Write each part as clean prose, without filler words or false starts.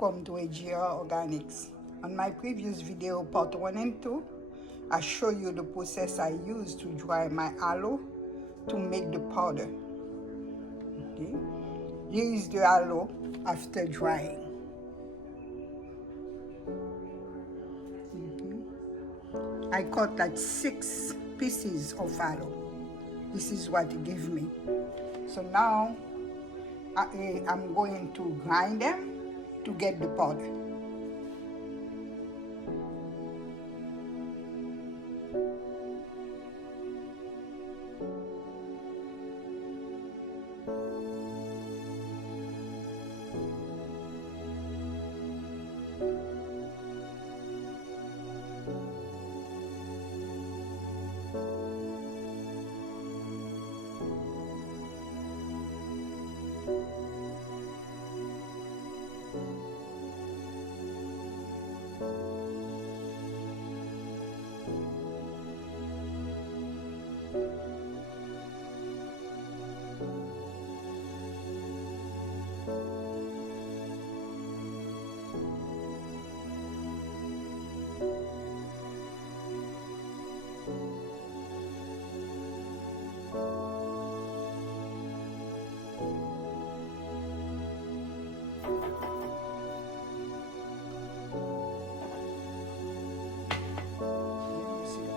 Welcome to AGR Organics. On my previous video, part 1 and 2, I show you the process I use to dry my aloe to make the powder. Okay. Here is the aloe after drying. I cut like 6 pieces of aloe. This is what it gave me. So now I'm going to grind them to get the powder.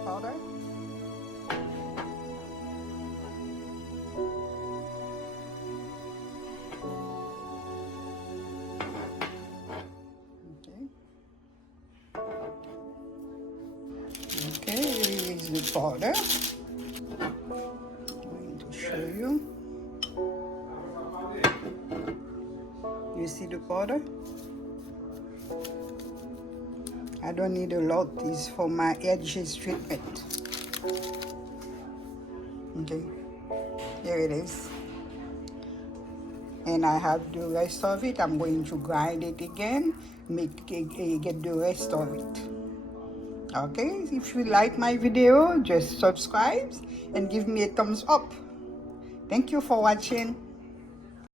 Powder. Okay, here is the powder. I'm going to show you. You see the powder? I don't need a lot. This for my edges treatment. Okay, here it is. And I have the rest of it. I'm going to grind it again, get the rest of it. Okay, if you like my video, just subscribe and give me a thumbs up. Thank you for watching.